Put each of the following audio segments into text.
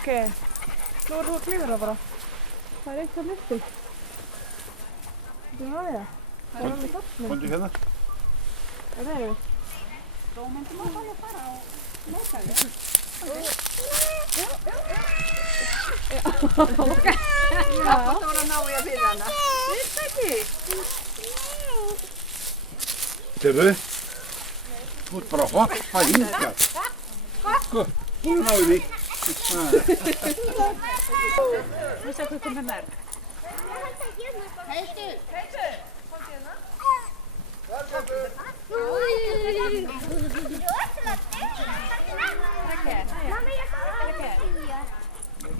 Ok, nú erum við að klífa það bara. Það er eitt að lyfti. Þú náðu það? Það er alveg þarna. Komdu hérna. Það er við. Þá myndum við alveg fara á mótæði. Ok. Það voru að ná í að fyrir hana. Vist ekki? Sérðu? Þú ert bara að hoppa hingað. Sko, þú náðu því. Þú sér hvað komið nær. Heitu! Komdu hérna.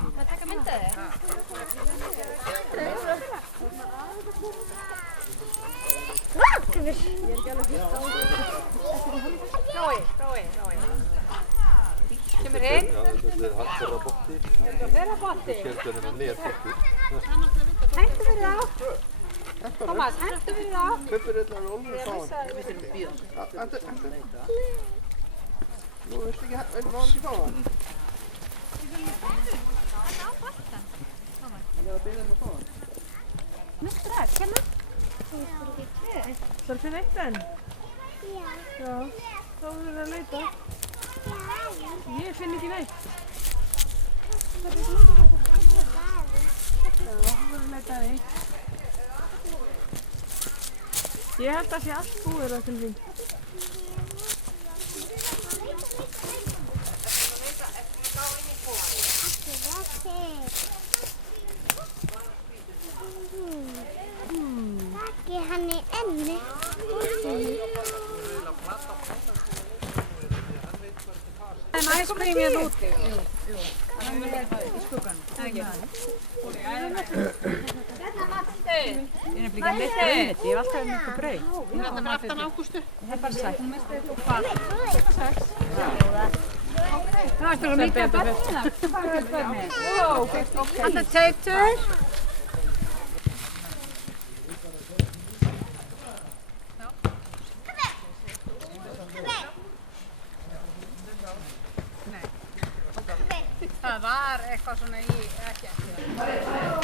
Hvað taka myndaði? Ég er ekki alveg hýtt á Rói. Kemur inn. Hann fer á botti. Fer á botti. Skjöldur hennar nýjar botti. Hentu fyrir þá. Thomas, hentu fyrir þá. Köpur eitthvað með olmur þá hann. Við þurfum bíða. Hentu. Nú veistu ekki, var hann ekki fá hann? Ég var að byrja með fá hann. Nú strax, hérna. Það er fyrir eitt enn? Já. Þá erum við að leita. Ég finn ekki neitt. Já, við erum að leita að því. Ég held að sé allt búið það til þín. Ekki hann í enni. Það er ice cream hérna úti. Jú. Hann er í skugganum. Það er ekki. Hérna Matti. Ég er líka mitt ég hef alltaf með eitthvað brauð. Ég er alltaf með aftan Ágústu. Það er bara 6. Hún misti þetta hvað? 6. Það er bara mikið að barna. Hvað er það með? Ok. Þetta er teitur. Það var eitthvað svona í, ekki.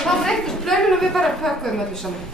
Það breytist drauminn og við bara pökkuðum öllu saman.